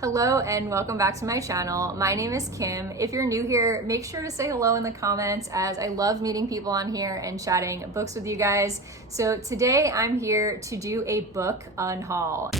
Hello and welcome back to my channel. My name is Kim. If you're new here, make sure to say hello in the comments as I love meeting people on here and chatting books with you guys. So today I'm here to do a book unhaul.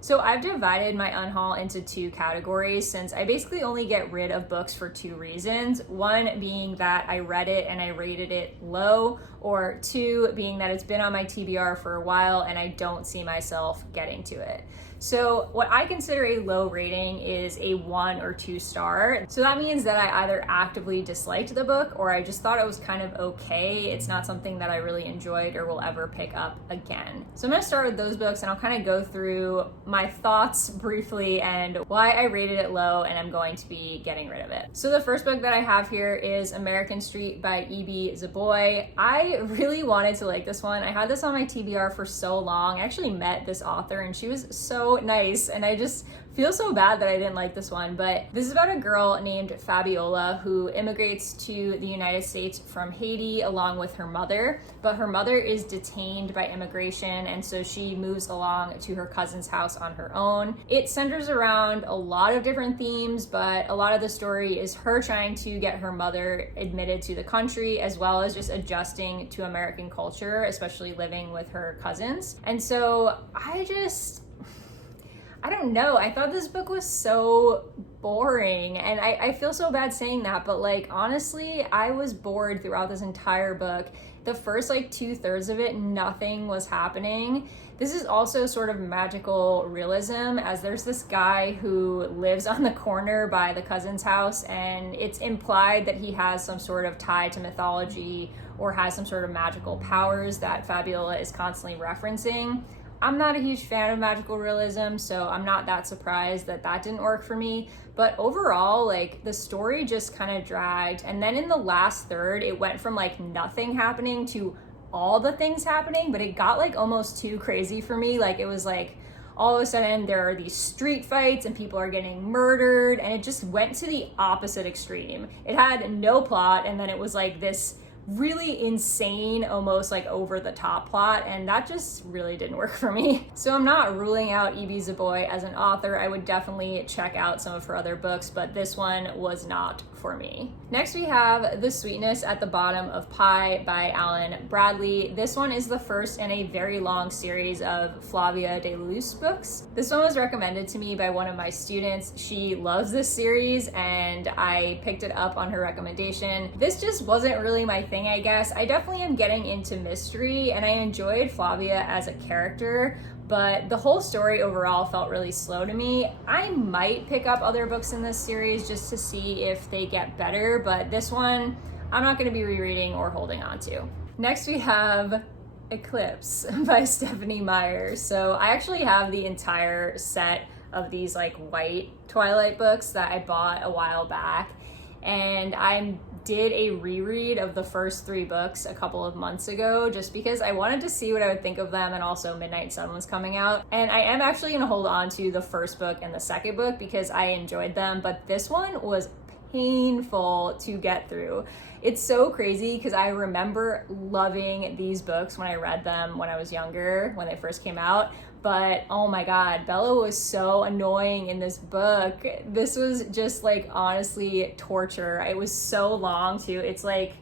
So I've divided my unhaul into two categories since I basically only get rid of books for two reasons. One being that I read it and I rated it low, or two being that it's been on my TBR for a while and I don't see myself getting to it. So what I consider a low rating is a 1 or 2 star. So that means that I either actively disliked the book or I just thought it was kind of okay. It's not something that I really enjoyed or will ever pick up again. So I'm gonna start with those books and I'll kind of go through my thoughts briefly and why I rated it low, and I'm going to be getting rid of it. So the first book that I have here is American Street by E.B. Zaboy. I really wanted to like this one. I had this on my TBR for so long. I actually met this author and she was so nice, and I just feel so bad that I didn't like this one. But this is about a girl named Fabiola who immigrates to the United States from Haiti along with her mother, but her mother is detained by immigration, and so she moves along to her cousin's house on her own. It centers around a lot of different themes, but a lot of the story is her trying to get her mother admitted to the country, as well as just adjusting to American culture, especially living with her cousins. And so I don't know. I thought this book was so boring, and I feel so bad saying that, but like honestly, I was bored throughout this entire book. The first like 2/3 of it, nothing was happening. This is also sort of magical realism, as there's this guy who lives on the corner by the cousin's house, and it's implied that he has some sort of tie to mythology or has some sort of magical powers that Fabiola is constantly referencing. I'm not a huge fan of magical realism, so I'm not that surprised that that didn't work for me. But overall, like the story just kind of dragged. And then in the last third, it went from like nothing happening to all the things happening, but it got like almost too crazy for me. Like it was like all of a sudden there are these street fights and people are getting murdered, and it just went to the opposite extreme. It had no plot, and then it was like this really insane, almost like over the top plot, and that just really didn't work for me. So I'm not ruling out E.B. Zaboy as an author. I would definitely check out some of her other books, but this one was not for me. Next we have The Sweetness at the Bottom of Pie by Alan Bradley. This one is the first in a very long series of Flavia de Luce books. This one was recommended to me by one of my students. She loves this series and I picked it up on her recommendation. This just wasn't really my thing, I guess. I definitely am getting into mystery and I enjoyed Flavia as a character, but the whole story overall felt really slow to me. I might pick up other books in this series just to see if they get better, but this one I'm not going to be rereading or holding on to. Next we have Eclipse by Stephanie Meyer. So I actually have the entire set of these like white Twilight books that I bought a while back, and I did a reread of the first 3 books a couple of months ago just because I wanted to see what I would think of them, and also Midnight Sun was coming out. And I am actually going to hold on to the first book and the second book because I enjoyed them, but this one was painful to get through. It's so crazy because I remember loving these books when I read them when I was younger, when they first came out. But oh my God, Bella was so annoying in this book. This was just like honestly torture. It was so long too. It's like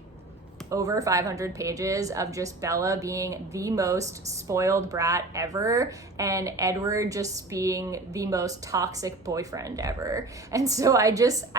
over 500 pages of just Bella being the most spoiled brat ever, and Edward just being the most toxic boyfriend ever. And so I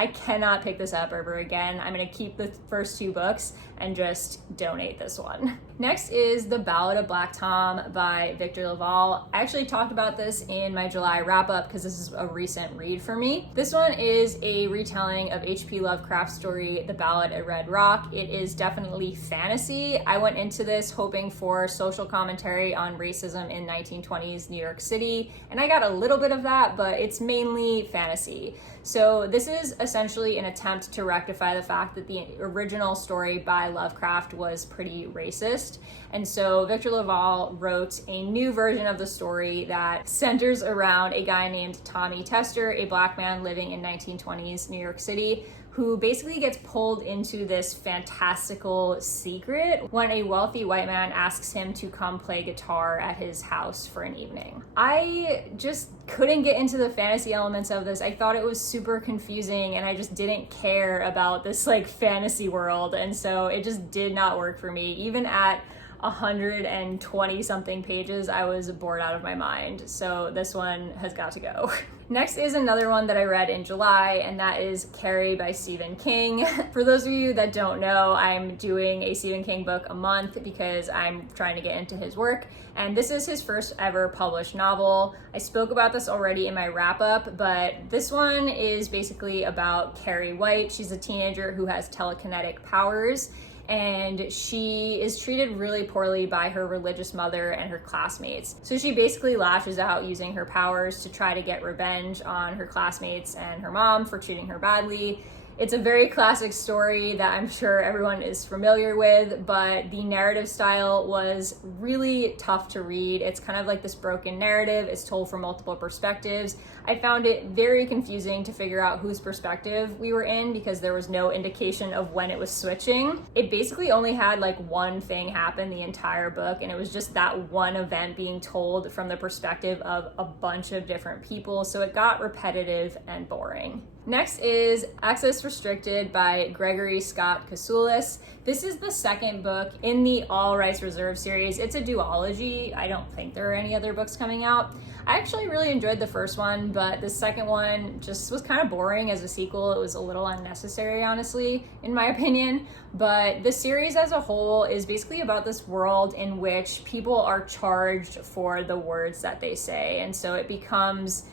cannot pick this up ever again. I'm gonna keep the first 2 books and just donate this one. Next is The Ballad of Black Tom by Victor Laval. I actually talked about this in my July wrap-up because this is a recent read for me. This one is a retelling of H.P. Lovecraft's story, The Ballad at Red Rock. It is definitely fantasy. I went into this hoping for social commentary on racism in 1920s New York City, and I got a little bit of that, but it's mainly fantasy. So this is essentially an attempt to rectify the fact that the original story by Lovecraft was pretty racist. And so Victor Laval wrote a new version of the story that centers around a guy named Tommy Tester, a black man living in 1920s New York City, who basically gets pulled into this fantastical secret when a wealthy white man asks him to come play guitar at his house for an evening. I just couldn't get into the fantasy elements of this. I thought it was super confusing and I just didn't care about this like fantasy world, and so it just did not work for me. Even at 120 something pages, I was bored out of my mind. So this one has got to go. Next is another one that I read in July, and that is Carrie by Stephen King. For those of you that don't know, I'm doing a Stephen King book a month because I'm trying to get into his work, and this is his first ever published novel. I spoke about this already in my wrap up, but this one is basically about Carrie White. She's a teenager who has telekinetic powers, and she is treated really poorly by her religious mother and her classmates. So she basically lashes out using her powers to try to get revenge on her classmates and her mom for treating her badly. It's a very classic story that I'm sure everyone is familiar with, but the narrative style was really tough to read. It's kind of like this broken narrative. It's told from multiple perspectives. I found it very confusing to figure out whose perspective we were in because there was no indication of when it was switching. It basically only had like one thing happen the entire book, and it was just that one event being told from the perspective of a bunch of different people, so it got repetitive and boring. Next is Access Restricted by Gregory Scott Kasulis. This is the second book in the All Rights Reserved series. It's a duology. I don't think there are any other books coming out. I actually really enjoyed the first one, but the second one just was kind of boring as a sequel. It was a little unnecessary, honestly, in my opinion. But the series as a whole is basically about this world in which people are charged for the words that they say. And so it becomes,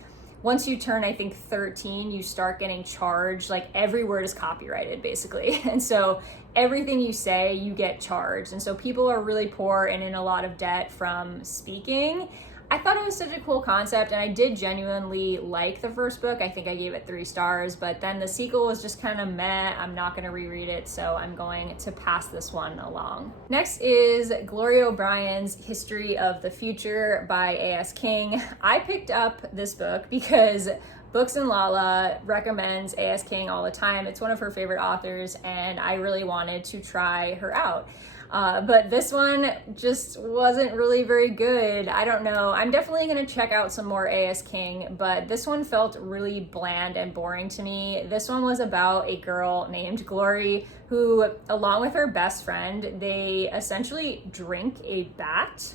once you turn, I think, 13, you start getting charged. Like every word is copyrighted, basically. And so everything you say, you get charged. And so people are really poor and in a lot of debt from speaking. I thought it was such a cool concept, and I did genuinely like the first book. I think I gave it 3 stars, but then the sequel was just kind of meh. I'm not going to reread it, so I'm going to pass this one along. Next is Gloria O'Brien's History of the Future by A.S. King. I picked up this book because Books and Lala recommends A.S. King all the time. It's one of her favorite authors, and I really wanted to try her out. But this one just wasn't really very good. I don't know. I'm definitely going to check out some more A.S. King, but this one felt really bland and boring to me. This one was about a girl named Glory who, along with her best friend, they essentially drink a bat,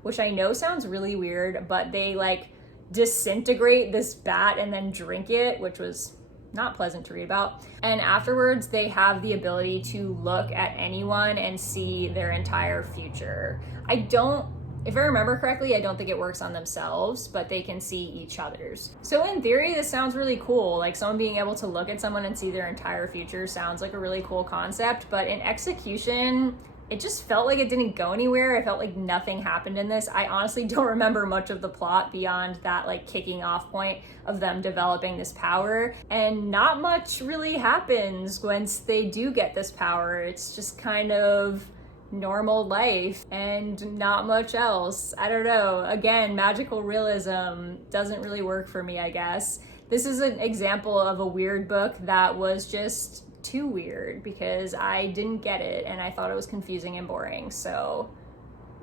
which I know sounds really weird, but they like disintegrate this bat and then drink it, which was not pleasant to read about. And afterwards, they have the ability to look at anyone and see their entire future. If I remember correctly, I don't think it works on themselves, but they can see each other's. So in theory, this sounds really cool. Like someone being able to look at someone and see their entire future sounds like a really cool concept, but in execution, it just felt like it didn't go anywhere. I felt like nothing happened in this. I honestly don't remember much of the plot beyond that like kicking off point of them developing this power. And not much really happens once they do get this power. It's just kind of normal life and not much else. I don't know. Again, magical realism doesn't really work for me, I guess. This is an example of a weird book that was just too weird because I didn't get it and I thought it was confusing and boring. So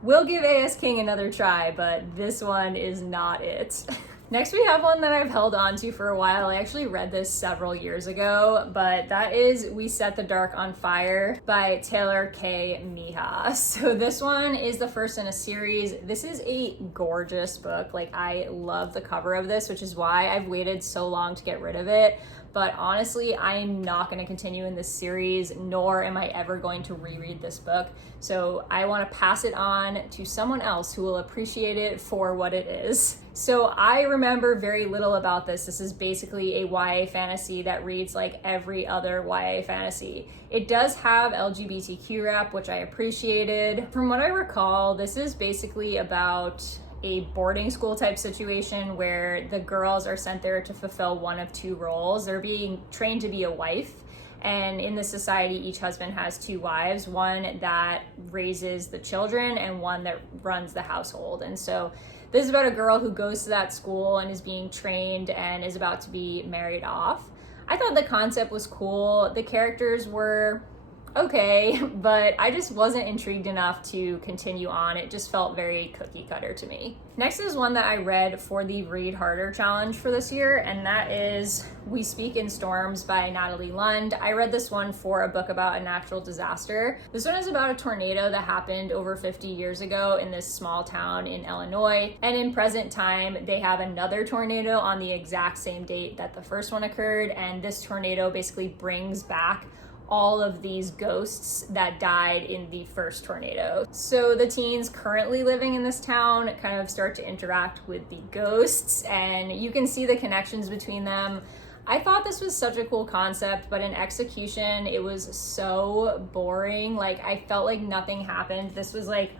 we'll give A.S. King another try, but this one is not it. Next, we have one that I've held on to for a while. I actually read this several years ago, but that is We Set the Dark on Fire by Taylor K. Miha. So this one is the first in a series. This is a gorgeous book. Like, I love the cover of this, which is why I've waited so long to get rid of it. But honestly, I'm not going to continue in this series, nor am I ever going to reread this book. So I want to pass it on to someone else who will appreciate it for what it is. So I remember very little about this. This is basically a YA fantasy that reads like every other YA fantasy. It does have LGBTQ rep, which I appreciated. From what I recall, this is basically about a boarding school type situation where the girls are sent there to fulfill one of 2 roles. They're being trained to be a wife, and in this society each husband has 2 wives, one that raises the children and one that runs the household. And so this is about a girl who goes to that school and is being trained and is about to be married off. I thought the concept was cool. The characters were okay, but I just wasn't intrigued enough to continue on. It just felt very cookie cutter to me. Next is one that I read for the Read Harder challenge for this year, and that is We Speak in Storms by Natalie Lund. I read this one for a book about a natural disaster. This one is about a tornado that happened over 50 years ago in this small town in Illinois, and in present time they have another tornado on the exact same date that the first one occurred, and this tornado basically brings back all of these ghosts that died in the first tornado. So the teens currently living in this town kind of start to interact with the ghosts, and you can see the connections between them. I thought this was such a cool concept, but in execution, it was so boring. Like, I felt like nothing happened. This was like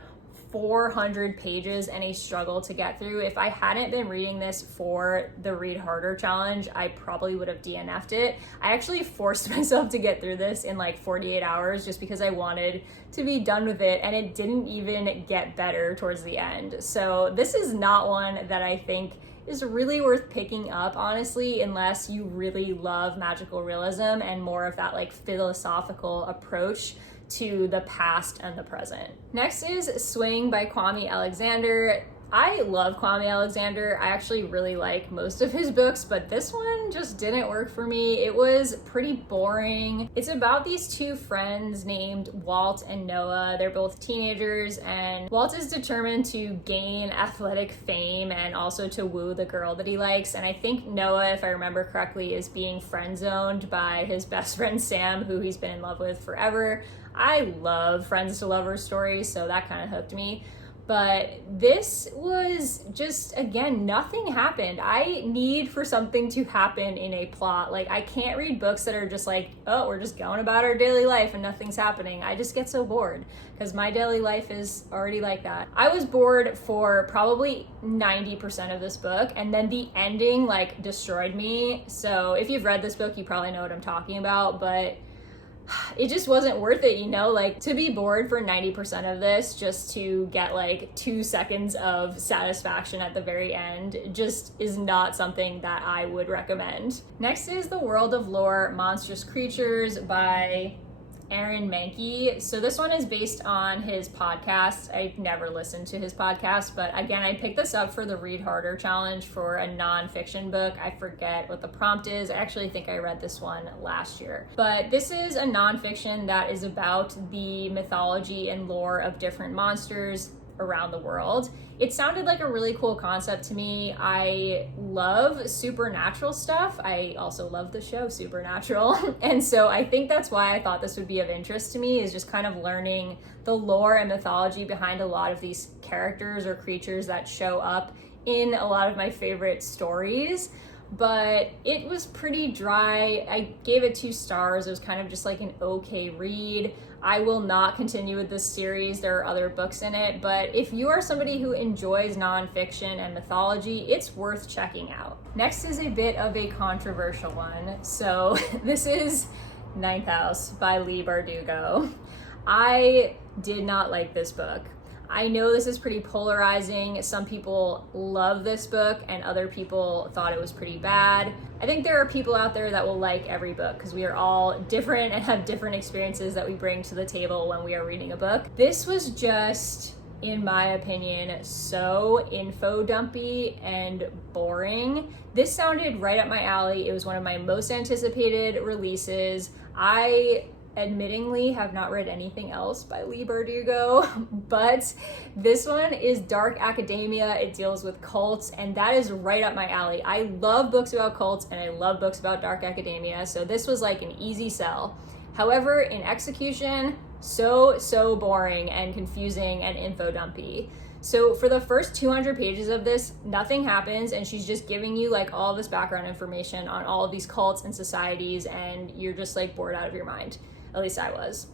400 pages and a struggle to get through. If I hadn't been reading this for the Read Harder challenge, I probably would have DNF'd it. I actually forced myself to get through this in like 48 hours just because I wanted to be done with it, and it didn't even get better towards the end. So this is not one that I think is really worth picking up, honestly, unless you really love magical realism and more of that like philosophical approach to the past and the present. Next is Swing by Kwame Alexander. I love Kwame Alexander. I actually really like most of his books, but this one just didn't work for me. It was pretty boring. It's about these two friends named Walt and Noah. They're both teenagers, and Walt is determined to gain athletic fame and also to woo the girl that he likes. And I think Noah, if I remember correctly, is being friend-zoned by his best friend Sam, who he's been in love with forever. I love friends to lovers stories, so that kind of hooked me. But this was just, again, nothing happened. I need for something to happen in a plot. Like, I can't read books that are just like, oh, we're just going about our daily life and nothing's happening. I just get so bored because my daily life is already like that. I was bored for probably 90% of this book, and then the ending like destroyed me. So if you've read this book, you probably know what I'm talking about, but it just wasn't worth it, you know? Like, to be bored for 90% of this just to get like 2 seconds of satisfaction at the very end just is not something that I would recommend. Next is The World of Lore Monstrous Creatures by Aaron Mahnke. So this one is based on his podcast. I've never listened to his podcast, but again, I picked this up for the Read Harder challenge for a nonfiction book. I forget what the prompt is. I actually think I read this one last year. But this is a nonfiction that is about the mythology and lore of different monsters around the world. It sounded like a really cool concept to me. I love supernatural stuff. I also love the show Supernatural. And so I think that's why I thought this would be of interest to me, is just kind of learning the lore and mythology behind a lot of these characters or creatures that show up in a lot of my favorite stories. But it was pretty dry. I gave it 2 stars. It was kind of just like an okay read. I will not continue with this series. There are other books in it, but if you are somebody who enjoys nonfiction and mythology, it's worth checking out. Next is a bit of a controversial one. So this is Ninth House by Leigh Bardugo. I did not like this book. I know this is pretty polarizing. Some people love this book and other people thought it was pretty bad. I think there are people out there that will like every book because we are all different and have different experiences that we bring to the table when we are reading a book. This was just, in my opinion, so info dumpy and boring. This sounded right up my alley. It was one of my most anticipated releases. I admittingly have not read anything else by Leigh Bardugo, but this one is dark academia. It deals with cults, and that is right up my alley. I love books about cults and I love books about dark academia, so this was like an easy sell. However, in execution, so boring and confusing and info dumpy. So for the first 200 pages of this, nothing happens, and she's just giving you like all this background information on all of these cults and societies, and you're just like bored out of your mind. At least I was.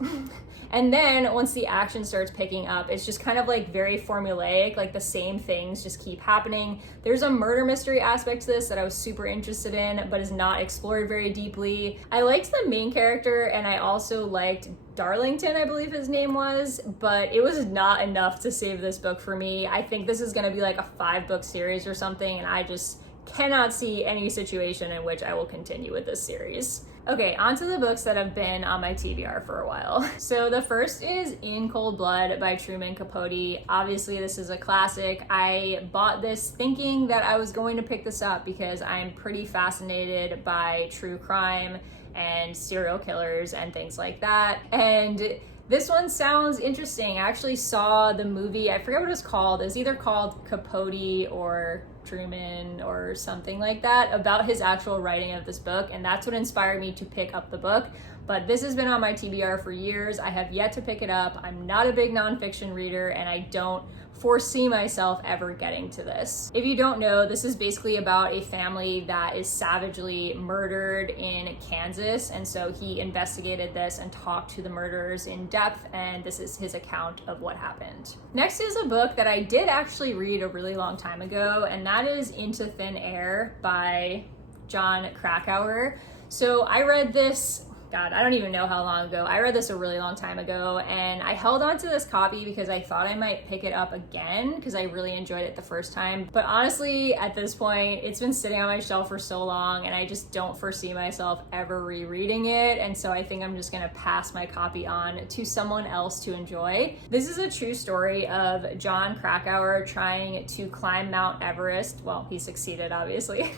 And then once the action starts picking up, it's just kind of like very formulaic, like the same things just keep happening. There's a murder mystery aspect to this that I was super interested in, but is not explored very deeply. I liked the main character, and I also liked Darlington, I believe his name was, but it was not enough to save this book for me. I think this is gonna be like a 5-book series or something, and I just cannot see any situation in which I will continue with this series. Okay, on to the books that have been on my TBR for a while. So the first is In Cold Blood by Truman Capote. Obviously, this is a classic. I bought this thinking that I was going to pick this up because I'm pretty fascinated by true crime and serial killers and things like that. And this one sounds interesting. I actually saw the movie, I forget what it was called. It was either called Capote or Truman or something like that, about his actual writing of this book, and that's what inspired me to pick up the book. But this has been on my TBR for years. I have yet to pick it up. I'm not a big nonfiction reader, and I don't foresee myself ever getting to this. If you don't know, this is basically about a family that is savagely murdered in Kansas, and so he investigated this and talked to the murderers in depth, and this is his account of what happened. Next is a book that I did actually read a really long time ago, and that is Into Thin Air by Jon Krakauer. So I read this, God, I don't even know how long ago. I read this a really long time ago, and I held on to this copy because I thought I might pick it up again because I really enjoyed it the first time. But honestly, at this point, it's been sitting on my shelf for so long, and I just don't foresee myself ever rereading it. And so I think I'm just gonna pass my copy on to someone else to enjoy. This is a true story of Jon Krakauer trying to climb Mount Everest. Well, he succeeded, obviously.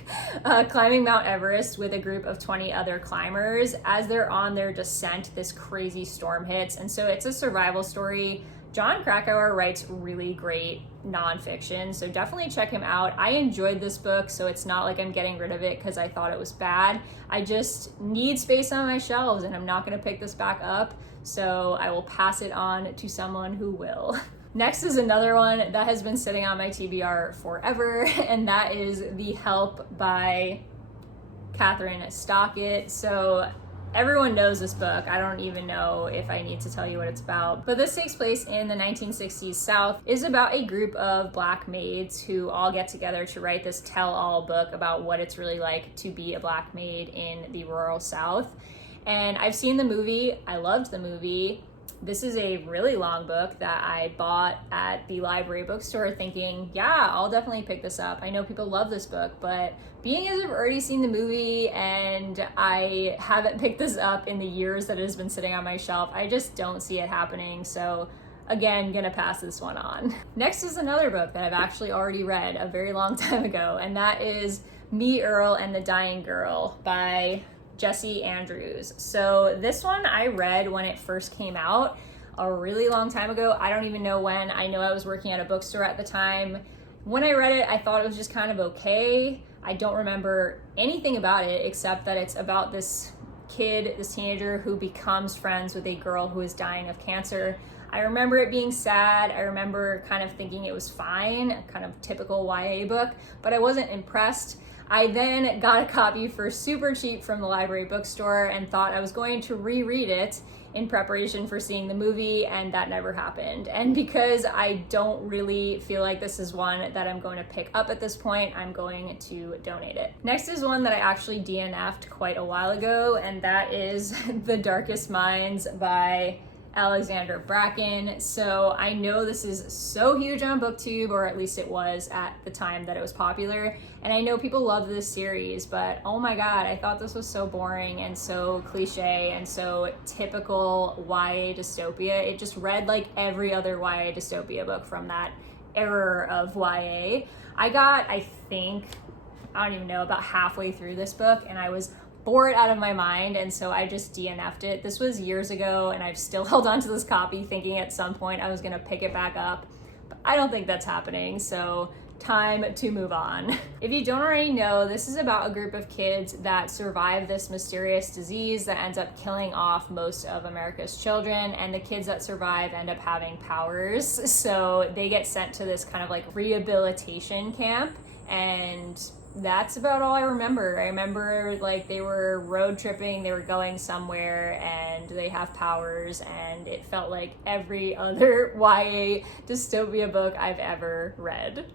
Climbing Mount Everest with a group of 20 other climbers. As they're on their descent, this crazy storm hits, and so it's a survival story. Jon Krakauer writes really great nonfiction, so definitely check him out. I enjoyed this book, so it's not like I'm getting rid of it because I thought it was bad. I just need space on my shelves, and I'm not going to pick this back up, so I will pass it on to someone who will. Next is another one that has been sitting on my TBR forever, and that is The Help by Catherine Stockett. So everyone knows this book. I don't even know if I need to tell you what it's about. But this takes place in the 1960s South. It is about a group of Black maids who all get together to write this tell-all book about what it's really like to be a Black maid in the rural South. And I've seen the movie. I loved the movie. This is a really long book that I bought at the library bookstore thinking, yeah, I'll definitely pick this up. I know people love this book, but being as I've already seen the movie and I haven't picked this up in the years that it has been sitting on my shelf, I just don't see it happening. So again, gonna pass this one on. Next is another book that I've actually already read a very long time ago, and that is Me, Earl, and the Dying Girl by Jesse Andrews. So this one I read when it first came out a really long time ago. I don't even know when. I know I was working at a bookstore at the time. When I read it, I thought it was just kind of okay. I don't remember anything about it except that it's about this kid, this teenager who becomes friends with a girl who is dying of cancer. I remember it being sad. I remember kind of thinking it was fine, kind of typical YA book, but I wasn't impressed. I then got a copy for super cheap from the library bookstore and thought I was going to reread it in preparation for seeing the movie, and that never happened. And because I don't really feel like this is one that I'm going to pick up at this point, I'm going to donate it. Next is one that I actually DNF'd quite a while ago, and that is The Darkest Minds by Alexandra Bracken. So I know this is so huge on BookTube, or at least it was at the time that it was popular, and I know people love this series, but oh my god, I thought this was so boring and so cliche and so typical YA dystopia. It just read like every other YA dystopia book from that era of YA. I got, I think, I don't even know, about halfway through this book, and I was bored out of my mind, and so I just DNF'd it. This was years ago, and I've still held on to this copy thinking at some point I was gonna pick it back up, but I don't think that's happening, so time to move on. If you don't already know, this is about a group of kids that survive this mysterious disease that ends up killing off most of America's children, and the kids that survive end up having powers, so they get sent to this kind of like rehabilitation camp, and that's about all I remember. I remember like they were road tripping, they were going somewhere, and they have powers, and it felt like every other YA dystopia book I've ever read.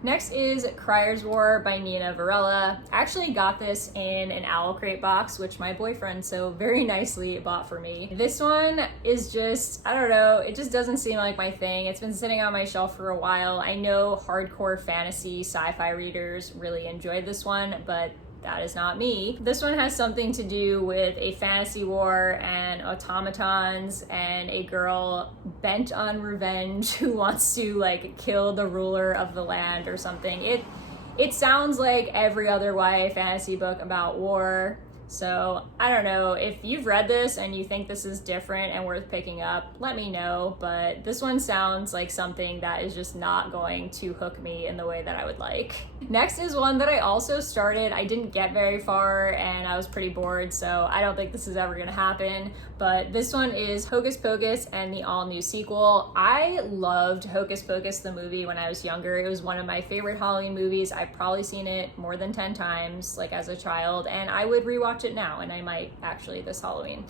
Next is Crier's War by Nina Varela. I actually got this in an Owl Crate box, which my boyfriend so very nicely bought for me. This one is just, I don't know, it just doesn't seem like my thing. It's been sitting on my shelf for a while. I know hardcore fantasy sci-fi readers really enjoyed this one, but that is not me. This one has something to do with a fantasy war and automatons and a girl bent on revenge who wants to like kill the ruler of the land or something. It sounds like every other YA fantasy book about war. So I don't know, if you've read this and you think this is different and worth picking up, let me know, but this one sounds like something that is just not going to hook me in the way that I would like. Next is one that I also started. I didn't get very far and I was pretty bored, so I don't think this is ever gonna happen, but this one is Hocus Pocus and the all-new sequel. I loved Hocus Pocus the movie when I was younger. It was one of my favorite Halloween movies. I've probably seen it more than 10 times, like as a child, and I would rewatch it now, and I might actually this Halloween.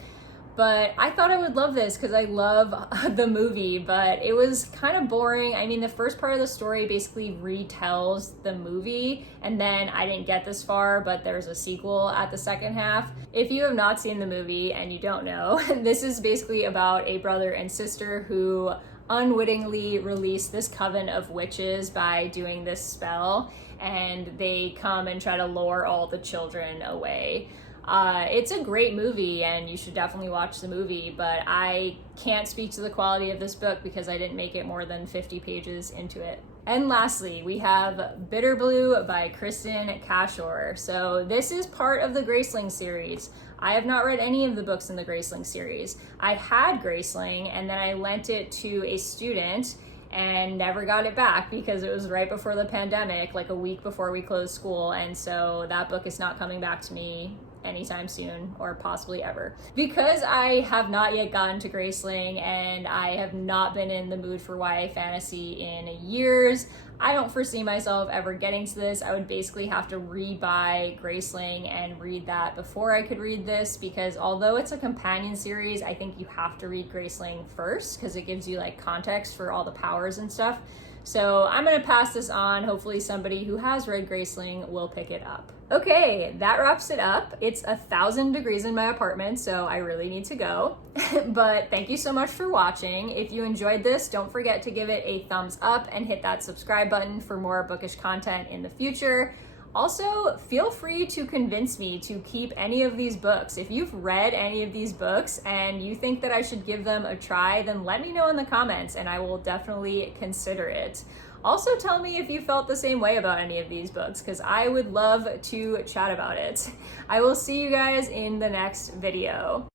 But I thought I would love this because I love the movie, but it was kind of boring. I mean, the first part of the story basically retells the movie, and then I didn't get this far, but there's a sequel at the second half. If you have not seen the movie and you don't know, this is basically about a brother and sister who unwittingly release this coven of witches by doing this spell, and they come and try to lure all the children away. It's a great movie and you should definitely watch the movie, but I can't speak to the quality of this book because I didn't make it more than 50 pages into it. And lastly, we have Bitter Blue by Kristen Cashore. So this is part of the Graceling series. I have not read any of the books in the Graceling series. I had Graceling and then I lent it to a student and never got it back because it was right before the pandemic, like a week before we closed school, and so that book is not coming back to me anytime soon or possibly ever. Because I have not yet gotten to Graceling and I have not been in the mood for YA fantasy in years, I don't foresee myself ever getting to this. I would basically have to rebuy Graceling and read that before I could read this, because although it's a companion series, I think you have to read Graceling first because it gives you like context for all the powers and stuff. So I'm gonna pass this on. Hopefully somebody who has read Graceling will pick it up. Okay, that wraps it up. It's 1,000 degrees in my apartment, so I really need to go. But thank you so much for watching. If you enjoyed this, don't forget to give it a thumbs up and hit that subscribe button for more bookish content in the future. Also, feel free to convince me to keep any of these books. If you've read any of these books and you think that I should give them a try, then let me know in the comments and I will definitely consider it. Also, tell me if you felt the same way about any of these books, because I would love to chat about it. I will see you guys in the next video.